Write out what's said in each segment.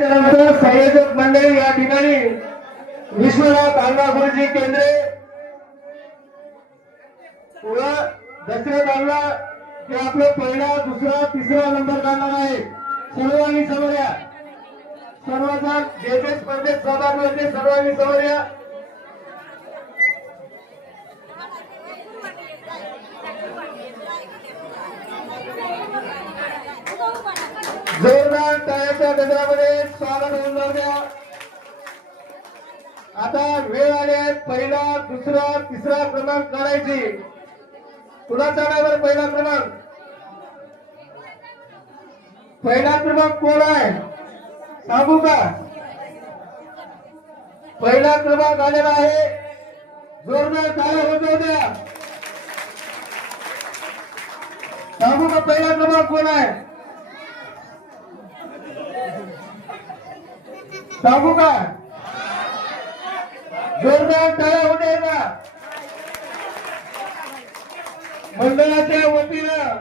त्यानंतर संयोजक मंडळी या ठिकाणी विश्वनाथ अण्णा गुरुजी केंद्रे व दशरथ अण्णा हे आपलं पहिला दुसरा तिसरा नंबर काढणार आहे. सर्वांनी समोर या. सर्वांचा जे जे स्पर्धेत सहभाग होते सर्वांनी समोर या. जोरदार टाळ्याच्या गजरामध्ये स्वागत होऊन जाऊ द्या. आता वेळ आली आहे पहिला दुसरा तिसरा क्रमांक काढायची. कुणाचा ड्रायव्हर पहिला क्रमांक? पहिला क्रमांक कोण आहे? सांगू का? पहिला क्रमांक आलेला आहे. जोरदार टाळ्या होत जाऊ द्या सांगू का पहिला क्रमांक कोण आहे? सांगू का? जोरदार तयार होते का मंडळाच्या वतीनं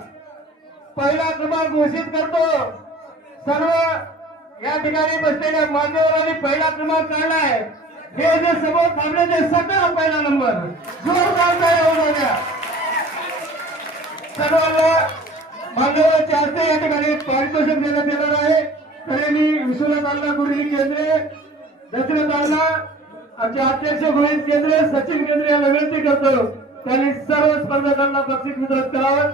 पहिला क्रमांक घोषित करतो. सर्व या ठिकाणी बसलेल्या मान्यवरांनी पहिला क्रमांक काढलाय. हे जे समोर थांबले ते सगळं पहिला नंबर. जोरदार तयार होणार द्या सर्वांना मान्यवरांच्या हस्ते या ठिकाणी पारितोषिक देण्यात येणार आहे. तरी मी विश्वनाथ गुरुजी केंद्रे दशरथ अण्णा आमचे अध्यक्ष गोविंद केंद्रे सचिन केंद्रे यांना विनंती करतो. त्यांनी सर्व स्पर्धकांना बक्षीस वितरित करावं.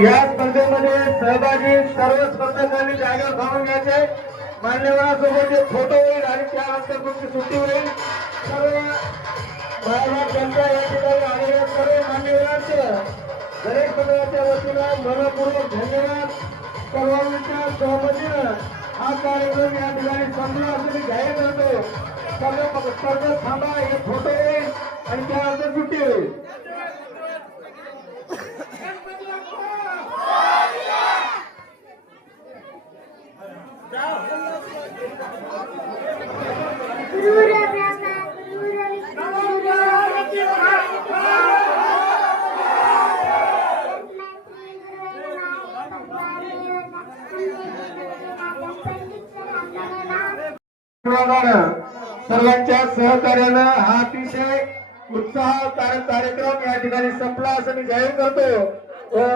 या स्पर्धेमध्ये सहभागी सर्व स्पर्धकांनी जागा खाऊन घ्यायचे. मान्यवरासोबत जे फोटो होईल आणि त्यानंतर तुमची सुट्टी होईल. सर्व महाराज जनता या ठिकाणी आलेल्या सर्व मान्यवरांचं गणेश मंडळाच्या वतीनं मनपूर्वक धन्यवाद. सर्वांच्या सहमतीनं हा कार्यक्रम या ठिकाणी संपला असं जाहीर करतो. सर्व स्पर्धक थांबा हे फोटो होईल आणि त्यानंतर सुट्टी होईल. विभागानं सर्वांच्या सहकार्यानं हा अतिशय उत्साहकारक कार्यक्रम या ठिकाणी संपला असं मी जाहीर करतो. व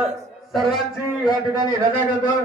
सर्वांची या ठिकाणी रजा घेतो.